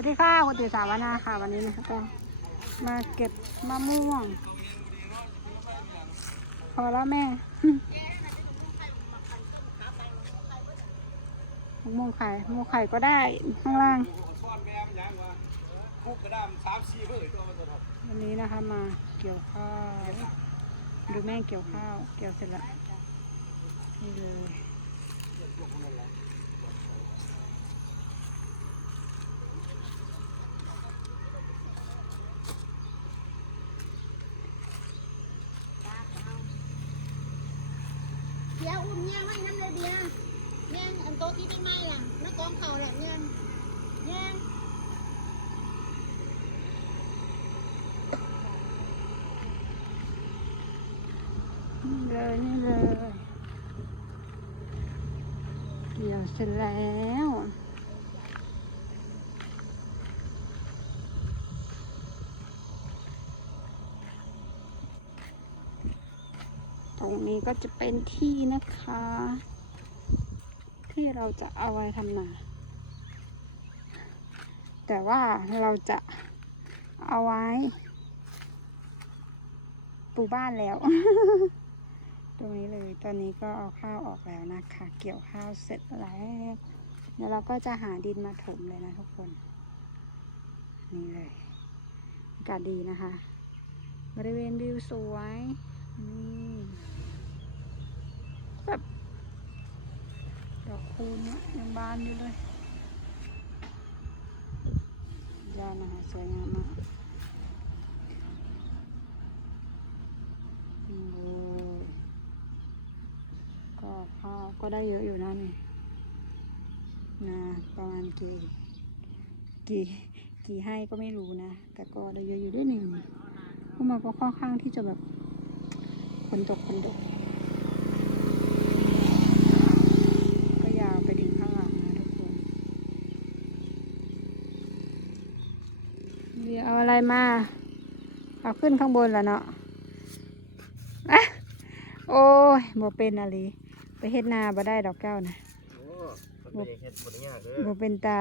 วัสดีค่ะคุณติสาวนาค่ะ วันนี้นะคะก็มาเก็บมะม่วง พอแล้วแม่มะม่วงไข่มะม่วงไข่ก็ได้ข้างล่างวันจะทำวันนี้นะคะมาเกี่ยวข้าวดูแม่เกี่ยวข้าว เกี่ยวเสร็จแล้วนี่เลย เดี๋ยวอุ้ม เนี่ยไม่นั่นเลยเดียวเนี่ยอันโต๊ะที่พี่ไหม่ล่ะนักกองเขาแหละเนี่ยเนี่ยนี่เลยนี่เลยเกี่ยวเสร็จแล้วตรงนี้ก็จะเป็นที่นะคะ ที่เราจะเอาไว้ทำนา แต่ว่าเราจะเอาไว้ ปูบ้านแล้ว ตรงนี้เลย ตอนนี้ก็เอาข้าวออกแล้วนะคะ เกี่ยวข้าวเสร็จแล้วเดี๋ยวเราก็จะหาดินมาถมเลยนะทุกคน นี่เลยอากาศดีนะคะ บริเวณวิวสวยนี่แบบ ดอกคูณเนี่ยยังบานอยู่เลยยอดนะคะสวยงามมากๆก็ข้าวก็ได้เยอะอยู่นะนี่นาประมาณกี่กี่กี่ให้ก็ไม่รู้นะ แต่ก็ได้เยอะอยู่ด้วยหนึ่งพวกมันก็ค่อนข้างที่จะแบบคนตกคนตกยาวไปถึงข้างหลังนะทุกคน เดี๋ยวเอาอะไรมา เอาขึ้นข้างบนแล้วเนาะอะโอ้ยบ่เป็นอะไรไปเฮ็ดนาบ่ได้ดอกแก้วนะโอ้มันไม่ได้เห็ดบนยากเลยบ่เป็นตา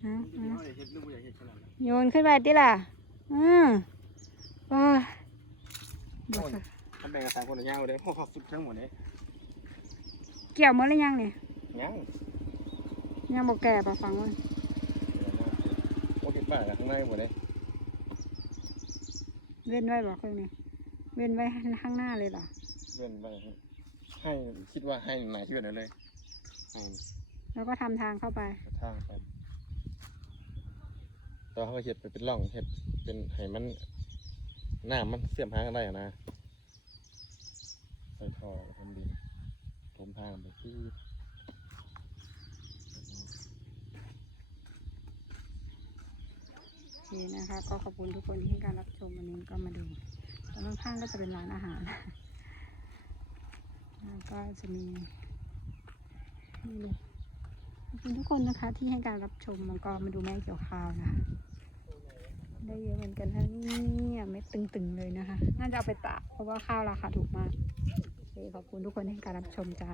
เอาไม่เอาได้เห็ดลูกไม่อยากเห็ดขนาดนั้นโยนขึ้นไปดิล่ะอืมว้าบ่ค่ะทำแบ่งกันสามคนหรือยากเลยพวกเขาสุดทั้งหมดเลยเกี่ยวหมดหรือยังเนี่ยยังยังบอกแก่ปะฟังมันโอ้เห็ด ป่าข้างในหมดเลยเว้นไว้บอกเครื่องนี้เว้นไว้ข้างหน้าเลยเหรอเว้นไปให้คิดว่าให้หนาที่สุดเลยให้แล้วก็ทำทางเข้าไปกระทางไปตอนเขาเห็ดไปเป็นร่องเห็ดเป็นให้มันหน้ามันเสียมหางกันได้อะนะใส่ท่อทำดินถมทางไปที่ โอเค นะคะ ก็ขอบคุณทุกคนที่ให้การรับชมวันนี้ก็มาดูตรงข้างก็จะเป็นร้านอาหารแล้วก็จะมีนี่เลยขอบคุณทุกคนนะคะ ที่ให้การรับชมแล้วก็มาดูแม่เกี่ยวข้าวนะได้เยอะเหมือนกันนะเนี่ยเม็ดตึงๆเลยนะคะ น่าจะเอาไปตากเพราะว่าข้าวราคาถูกมากขอบคุณทุกคนที่ให้การรับชมจ้า